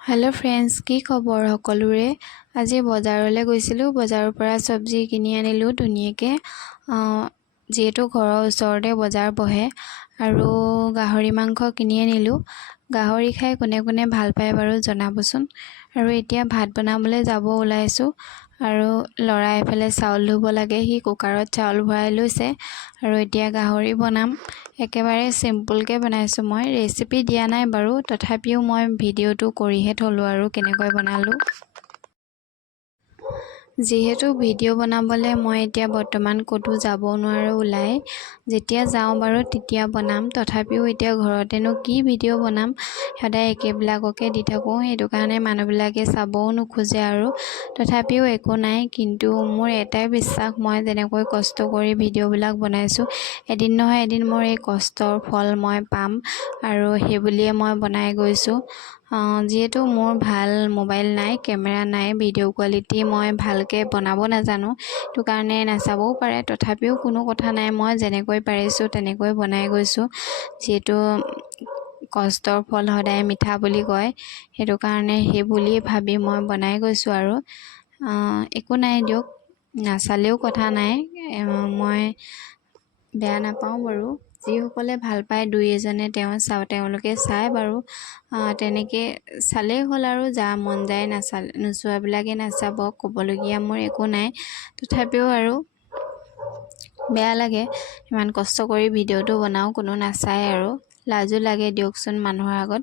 hello friends की खबर सकलोरे आज बजारले गईसिलो बजाৰৰ পৰা सब्जी किनि आनिलो धुनियाके जेहेतु घৰৰ ওচৰতে बजार बहे আৰু গাহৰি মাংস কিনি আনিলো গাহৰি খাই কোনে কোনে ভাল পায় বাৰু জনাবচোন আৰু এতিয়া ভাত বনাবলৈ যাব ওলাইছো আৰু লৰাই এফালে চাউল ধুব লাগে হি কুকাৰত চাউল ভৰাই লৈছে আৰু এতিয়া গাহৰি বনাম একেবাৰে সিম্পল কে বনাইছো মই ৰেচিপি দিয়া নাই বাৰু তথাপিও মই ভিডিওটো কৰিহে থলো আৰু কেনেকৈ বনালো যেহেতু ভিডিও বনাবলে মই এতিয়া বৰ্তমান কতো যাব নোৱাৰো ওলাই যেতিয়া যাও বাৰু তেতিয়া বনাম তথাপিও এতিয়া ঘৰতেনো কি ভিডিও বনাম সদায় একেবিলাককে দি থাকো সেইটো কাৰণে মানুহবিলাকে চাবও নোখোজে আৰু তথাপিও একো নাই কিন্তু মোৰ এটাই বিশ্বাস মই যেনেকৈ কষ্ট কৰি ভিডিওবিলাক বনাইছো এদিন নহয় এদিন মোৰ এই কষ্টৰ ফল মই পাম আৰু হেবুলিয়ে মই বনাই গৈছো যেহেতু মোৰ ভাল মোবাইল নাই কেমেৰা নাই ভিডিও কোৱালিটি মই ভালকে বনাব নাজানো তো কাৰণে নাচাবও পাৰে তথাপিও কোনো কথা নাই মই যেনেকৈ পাৰিছো তেনেকৈ বনাই গৈছো যেহেতু কষ্টৰ ফল সদায় মিঠা বুলি কয় সেইটো কাৰণে হেবুলি ভাবি মই বনাই গৈছো আৰু একো নাই দিয়ক নাচালেও কথা নাই মই বেয়া নাপাও বাৰু যিসকলে ভাল পায় দুই এজনে তেওঁলোকে চাই বাৰু তেনেকে চালে হল আৰু যা মন যায় নোচোৱাবিলাকে নাচাব ক'বলগীয়া মোৰ একো নাই তথাপিও আৰু বেয়া লাগে ইমান কষ্ট কৰি ভিডিওটো বনাও কোনো নাচায় আৰু লাজো লাগে দিয়কচোন মানুহৰ আগত